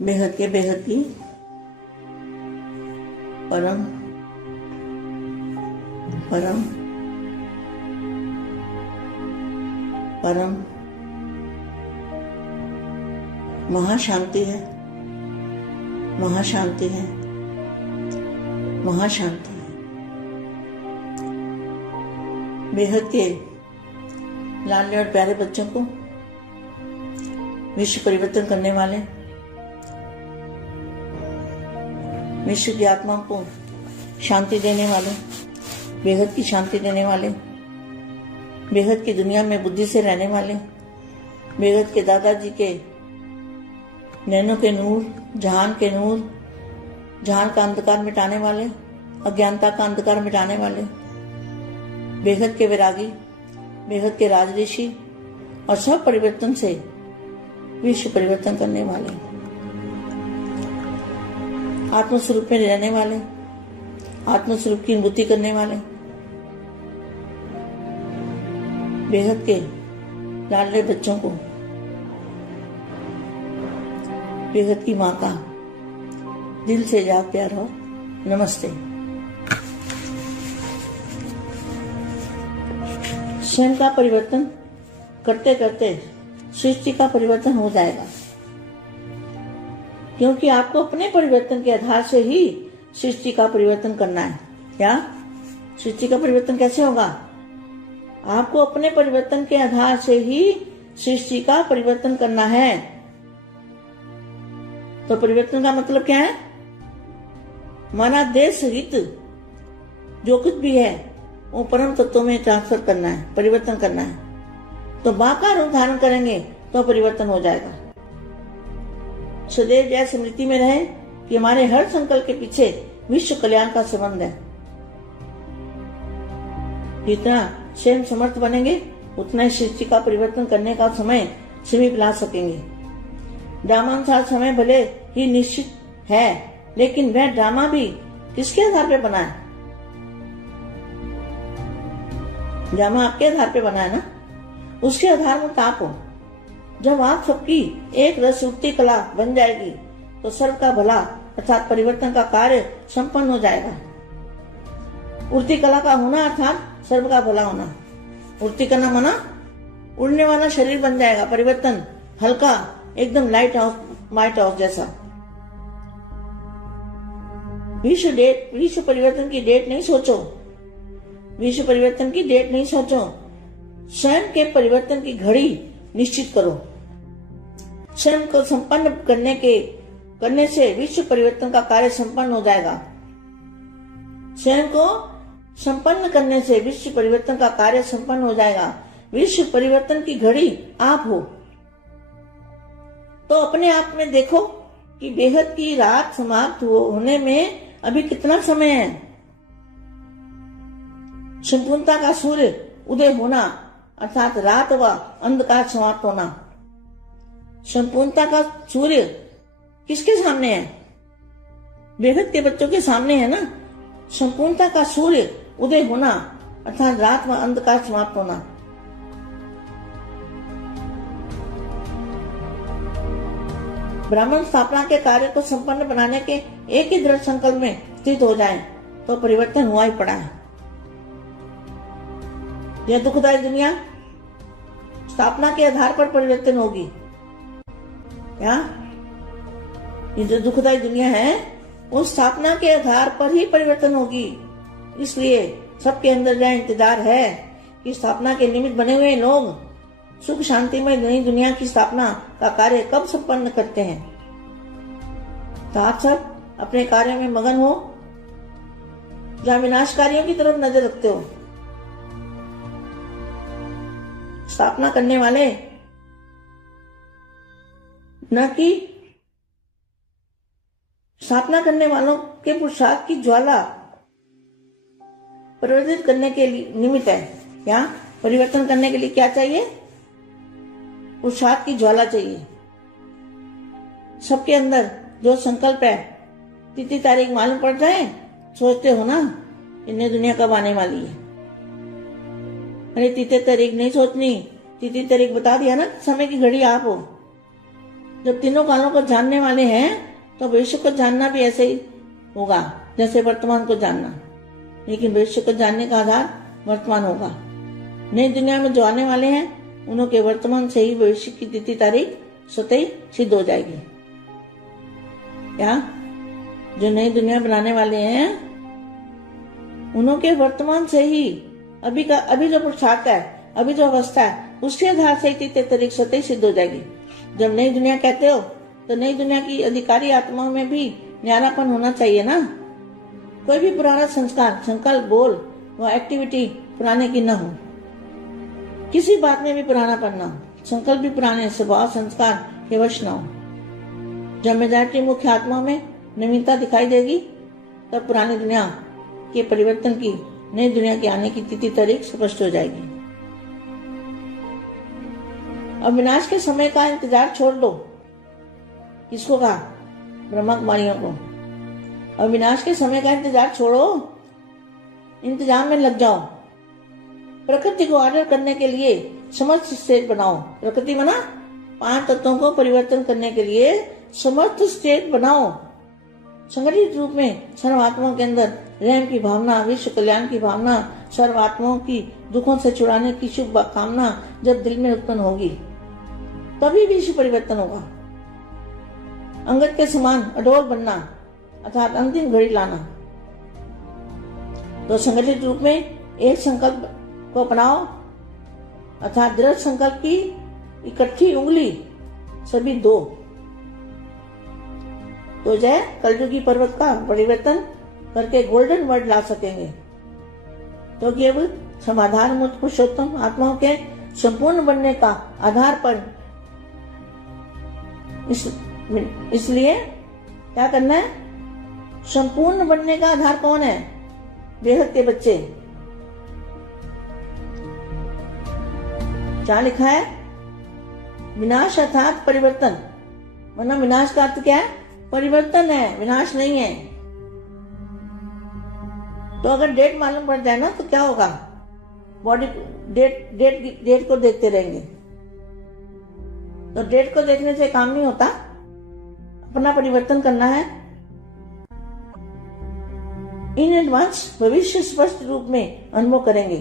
बेहद के बेहद की परम परम परम महाशांति है, महाशांति है, महाशांति है। बेहद के लाडले और प्यारे बच्चों को, विश्व परिवर्तन करने वाले, विश्व की आत्मा को शांति देने वाले, बेहद की शांति देने वाले, बेहद की दुनिया में बुद्धि से रहने वाले, बेहद के दादाजी के नैनों के नूर, जहान के नूर, जहान का अंधकार मिटाने वाले, अज्ञानता का अंधकार मिटाने वाले, बेहद के वैरागी, बेहद के राजऋषि और सब परिवर्तन से विश्व परिवर्तन करने वाले, आत्मस्वरूप में रहने वाले, आत्मस्वरूप की अनुभूति करने वाले, बेहद के लाडले बच्चों को बेहद की माँ का दिल से याद प्यार हो नमस्ते। स्वयं का परिवर्तन करते करते सृष्टि का परिवर्तन हो जाएगा, क्योंकि आपको अपने परिवर्तन के आधार से ही सृष्टि का परिवर्तन करना है। क्या सृष्टि का परिवर्तन कैसे होगा? आपको अपने परिवर्तन के आधार से ही सृष्टि का परिवर्तन करना है। तो परिवर्तन का मतलब क्या है? हमारा देह सहित जो कुछ भी है वो परम तत्वों में ट्रांसफर करना है, परिवर्तन करना है। तो मां का रूप धारण करेंगे तो परिवर्तन हो जाएगा। सदैव जय स्मृति में रहे कि हमारे हर संकल्प के पीछे विश्व कल्याण का संबंध है। जितना स्वयं समर्थ बनेंगे उतना ही सृष्टि का परिवर्तन करने का समय समीप ला सकेंगे। ड्रामानुसार समय भले ही निश्चित है, लेकिन वह ड्रामा भी किसके आधार पे बना है? ड्रामा आपके आधार पे बना है ना, उसके आधार में आप हो। जब आप सबकी एक रस उठती कला बन जाएगी तो सर्व का भला अर्थात परिवर्तन का कार्य संपन्न हो जाएगा। उड़ती कला का होना अर्थात सर्व का भला होना। उड़ती करना माना उड़ने वाला शरीर बन जाएगा, परिवर्तन हल्का, एकदम लाइट हाउस जैसा। विश्व परिवर्तन की डेट नहीं सोचो, विश्व परिवर्तन की डेट नहीं सोचो, स्वयं के परिवर्तन की घड़ी निश्चित करो। स्वयं को संपन्न करने से विश्व परिवर्तन का कार्य संपन्न हो जाएगा। स्वयं को संपन्न करने से विश्व परिवर्तन का कार्य संपन्न हो जाएगा। विश्व परिवर्तन की घड़ी आप हो। तो अपने आप में देखो कि बेहद की रात समाप्त होने में अभी कितना समय है। संपूर्णता का सूर्य उदय होना अर्थात रात व अंधकार समाप्त होना। संपूर्णता का सूर्य किसके सामने है? बेहद के बच्चों के सामने है ना। संपूर्णता का सूर्य उदय होना अर्थात रात व अंधकार समाप्त होना। ब्राह्मण स्थापना के कार्य को संपन्न बनाने के एक ही दृढ़ संकल्प में स्थित हो जाएं, तो परिवर्तन हुआ ही पड़ा है। यह दुखदायी दुनिया स्थापना के आधार पर परिवर्तन होगी। क्या ये जो दुखदायी दुनिया है वो स्थापना के आधार पर ही परिवर्तन होगी। इसलिए सबके अंदर यह इंतजार है कि स्थापना के निमित्त बने हुए लोग सुख शांति में नई दुनिया की स्थापना का कार्य कब संपन्न करते हैं। तो आप सब अपने कार्य में मगन हो, जहां विनाशकारियों की तरफ नजर रखते हो। स्थापना करने वाले न कि स्थापना करने वालों के पुरुषार्थ की ज्वाला परिवर्तित करने के लिए निमित्त है। क्या परिवर्तन करने के लिए क्या चाहिए? पुरुषार्थ की ज्वाला चाहिए। सबके अंदर जो संकल्प है, तिथि तारीख मालूम पड़ जाए, सोचते हो ना इन्हें दुनिया कब आने वाली है। अरे तिथि तारीख नहीं सोचनी, तिथि तारीख बता दिया ना, समय की घड़ी आप हो। जब तीनों कालों को जानने वाले हैं तो भविष्य को जानना भी ऐसे ही होगा जैसे वर्तमान को जानना, लेकिन भविष्य को जानने का आधार वर्तमान होगा। नई दुनिया में जो आने वाले हैं उनके वर्तमान से ही भविष्य की तिथि तारीख स्वतः ही सिद्ध हो जाएगी। क्या जो नई दुनिया बनाने वाले हैं उनके वर्तमान से ही अभी जो पुरुषार्थ है, अभी जो अवस्था है, उसके आधार से ही तिथि तारीख स्वतः ही सिद्ध हो जाएगी। जब नई दुनिया कहते हो तो नई दुनिया की अधिकारी आत्माओं में भी न्यारापन होना चाहिए ना। कोई भी पुराना संस्कार, संकल्प, बोल व एक्टिविटी पुराने की न हो, किसी बात में भी पुरानापन न हो, संकल्प भी पुराने, स्वभाव संस्कार के वश न हो। जब मेजॉरिटी मुख्य आत्मा में नवीनता दिखाई देगी तब पुरानी दुनिया के परिवर्तन की, नई दुनिया के आने की तिथि तारीख स्पष्ट हो जाएगी। अब विनाश के समय का इंतजार छोड़ दो। किसको कहा? ब्रह्मा कुमारियों को। अब विनाश के समय का इंतजार छोड़ो, इंतजाम में लग जाओ। प्रकृति को ऑर्डर करने के लिए समर्थ स्टेट बनाओ। प्रकृति बना 5 तत्वों को परिवर्तन करने के लिए समर्थ स्टेट बनाओ। संगठित रूप में सर्वात्माओं के अंदर रहम की भावना, विश्व कल्याण की भावना, सर्वात्माओं की दुखों से छुड़ाने की शुभ कामना जब दिल में उत्पन्न होगी तभी विश्व परिवर्तन होगा। अंगद के समान अडोल बनना अर्थात अंतिम घड़ी लाना। तो संगठित रूप में एक संकल्प को अपनाओ अर्थात दृढ़ संकल्प की इकट्ठी उंगली सभी 2, तो जय कलयुगी पर्वत का परिवर्तन करके गोल्डन वर्ड ला सकेंगे। तो केवल समाधान मुक्त पुरुषोत्तम आत्माओं के संपूर्ण बनने का आधार पर इसलिए क्या करना है? संपूर्ण बनने का आधार कौन है? बेहद के बच्चे। क्या लिखा है? विनाश अर्थात परिवर्तन। मतलब विनाश का अर्थ क्या है? परिवर्तन है, विनाश नहीं है। तो अगर डेट मालूम पड़ जाए ना तो क्या होगा? बॉडी डेट को देखते रहेंगे। तो डेट को देखने से काम नहीं होता, अपना परिवर्तन करना है। इन एडवांस भविष्य स्पष्ट रूप में अनुभव करेंगे,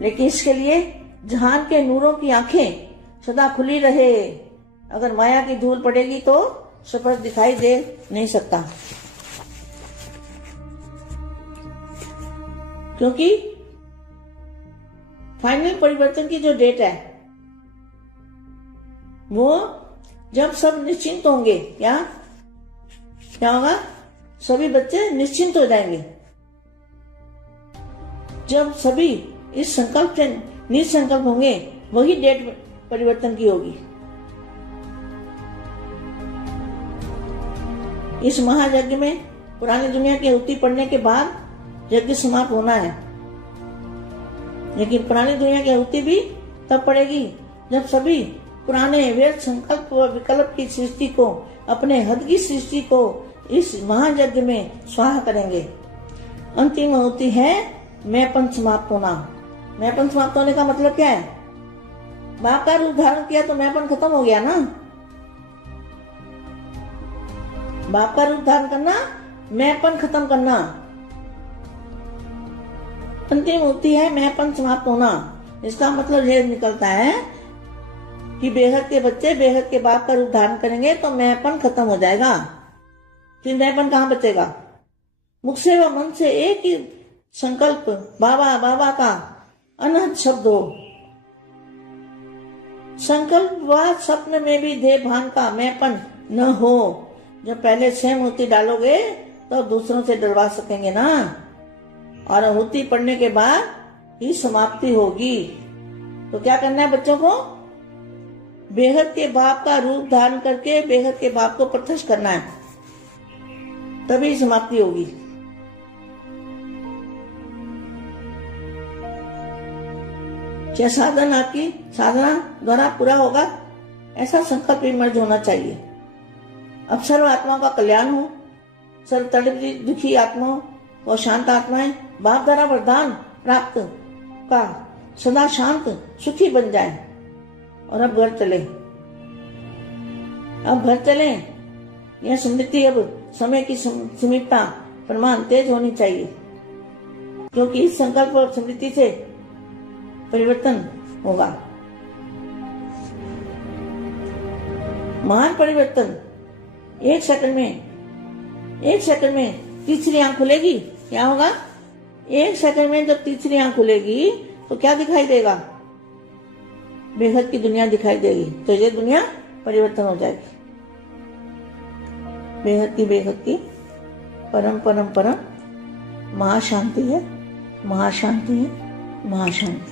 लेकिन इसके लिए जहान के नूरों की आंखें सदा खुली रहे। अगर माया की धूल पड़ेगी तो स्पष्ट दिखाई दे नहीं सकता, क्योंकि फाइनल परिवर्तन की जो डेट है वो जब सब निश्चिंत होंगे। क्या होगा? सभी बच्चे निश्चिंत हो जाएंगे। जब सभी इस संकल्प से निसंकल्प होंगे, वही डेट परिवर्तन की होगी। इस महायज्ञ में पुरानी दुनिया की आहुति पड़ने के बाद यज्ञ समाप्त होना है, लेकिन पुरानी दुनिया की आहुति भी तब पड़ेगी जब सभी पुराने व्यर्थ संकल्प व विकल्प की सृष्टि को, अपने हद की सृष्टि को इस महायज्ञ में स्वाहा करेंगे। अंतिम आहुति है मैंपन समाप्त होना। मैंपन समाप्त होने का मतलब क्या है? बाप का रूप धारण किया तो मैंपन खत्म हो गया ना। बाप का रूप धारण करना, मैंपन खत्म करना। अंतिम आहुति है मैंपन समाप्त होना। इसका मतलब यह निकलता है कि बेहद के बच्चे बेहद के बाप का रूप धारण करेंगे तो मैंपन खत्म हो जाएगा। फिर मैंपन कहाँ बचेगा? मुख से व मन से एक ही संकल्प बाबा बाबा का अनहद शब्द हो। संकल्प व स्वप्न में भी देह भान का मैंपन न हो। जब पहले स्वयं आहुति डालोगे तो दूसरों से डरवा सकेंगे ना, और आहुति पड़ने के बाद ही समाप्ति होगी। तो क्या करना है बच्चों को? बेहद के बाप का रूप धारण करके बेहद के बाप को प्रत्यक्ष करना है, तभी समाप्ति होगी। क्या साधन आपकी साधना द्वारा पूरा होगा, ऐसा संकल्प विमर्श होना चाहिए। अब सर्व आत्माओं का कल्याण हो, सर्व तड़पती दुखी आत्माओं और शांत आत्माएं बाप द्वारा वरदान प्राप्त का सदा शांत सुखी बन जाए और अब घर चले। अब घर चले। यह स्मृति अब समय की सीमितता प्रमाण तेज होनी चाहिए, क्योंकि इस संकल्प और स्मृति से परिवर्तन होगा। महान परिवर्तन एक सेकंड में तीसरी आंख खुलेगी। क्या होगा? एक सेकंड में जब तीसरी आंख खुलेगी तो क्या दिखाई देगा? बेहद की दुनिया दिखाई देगी। तो ये दुनिया परिवर्तन हो जाएगी। बेहद की परम परम परम महाशांति है, महाशांति है, महाशांति।